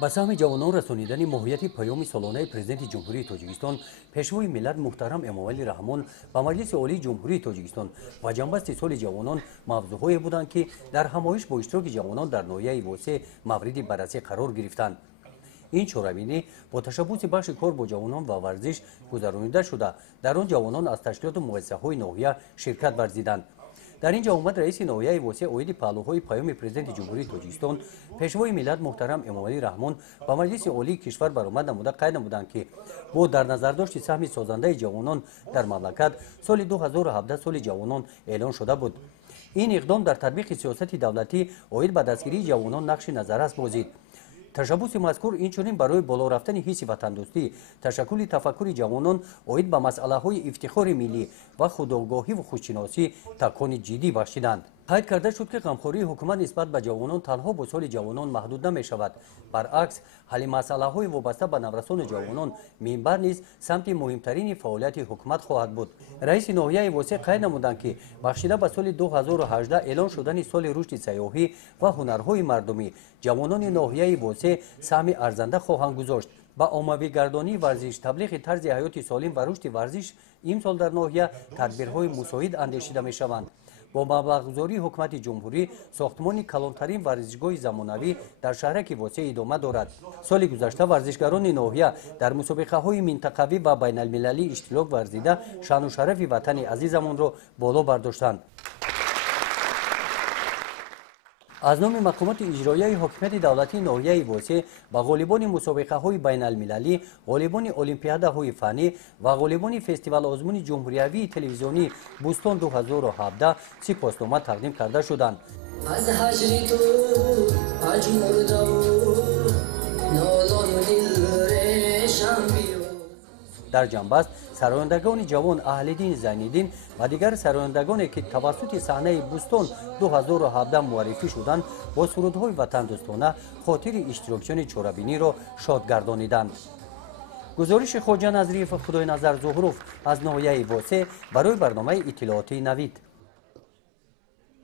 ба саҳми ҷавонон расонидани моҳияти паёми солонаи президенти ҷумҳурии тоҷикистон пешвои миллат муҳтарам эмомалӣ раҳмон ба маҷлиси олии ҷумҳурии тоҷикистон ва ҷанбасти соли ҷавонон мавзӯъҳое буданд, ки дар ҳамоиш бо иштироки ҷавонон дар ноҳияи восеъ мавриди баррасӣ қарор гирифтанд. ин чорабинӣ бо ташаббуси бахши кор бо ҷавонон ва варзиш гузаронида шуда, дар он ҷавонон аз ташкилоту муассисаҳои ноҳия ширкат варзиданд. дар ин ҷо омад раиси ноҳияи восеъ оиди паҳлӯҳои паёми президенти ҷумҳурии тоҷикистон пешвои миллат муҳтарам эмомалӣ раҳмон ба маҷлиси олии кишвар баромад намуда қайд намуданд, ки бо дар назардошти саҳми созандаи ҷавонон дар мамлакат соли 2017 соли ҷавонон эълон шуда буд. ин иқдом дар татбиқи сиёсати давлатӣ оид ба дастгирии ҷавонон нақши назаррас бозид. ташаббуси мазкур инчунин барои боло рафтани ҳисси ватандӯстӣ, ташаккули тафаккури ҷавонон оид ба масъалаҳои ифтихори миллӣ ва худогоҳиву худшиносӣ такони ҷиддӣ бахшиданд. қайд карда шуд, ки ғамхории ҳукумат нисбат ба ҷавонон танҳо бо соли ҷавонон маҳдуд намешавад. баръакс, ҳалли масъалаҳои вобаста ба наврасони ҷавонон минбар низ самти муҳимтарини фаъолияти ҳукумат хоҳад буд. раиси ноҳияи восеъ қайд намуданд, ки бахшида ба соли 2018 эълон шудани соли рушди сайёҳӣ ва ҳунарҳои мардумӣ, ҷавонони ноҳияи восеъ саҳми арзанда хоҳанд гузошт. ба оммавигардонии варзиш, таблиғи тарзи ҳаёти солим ва рушди варзиш имсол дар ноҳия тадбирҳои мусоид андешида мешаванд. бо маблағгузории ҳукумати ҷумҳурӣ сохтмони калонтарин варзишгоҳи замонавӣ дар шаҳраки восеъ идома дорад. соли гузашта варзишгарони ноҳия дар мусобиқаҳои минтақавӣ ва байналмилалӣ иштирок варзида шаъну шарафи ватани азизамонро боло бардоштанд. аз номи мақомоти иҷроияи ҳокимияти давлатии ноҳияи восеъ ба ғолибони мусобиқаҳои байналмилалӣ, ғолибони олимпиадаҳои фанӣ ва ғолибони фестивалозмуни ҷумҳуриявии телевизионии бӯстон 2017 сипоснома тақдим карда шуданд. аз ҳаҷри ту аҷмурдаву нолону дилрешам биё. дар ҷанбаст сарояндагони ҷавон аҳлиддин зайниддин ва дигар сарояндагоне, ки тавассути саҳнаи бӯстон 2017 муаррифӣ шуданд, бо сурудҳои ватандӯстона хотири иштирокчиёни чорабиниро шод гардониданд. гузориши хоҷа Назриев Худойназар Зуҳуров аз ноҳияи восеъ барои барномаи иттилоотии Навид.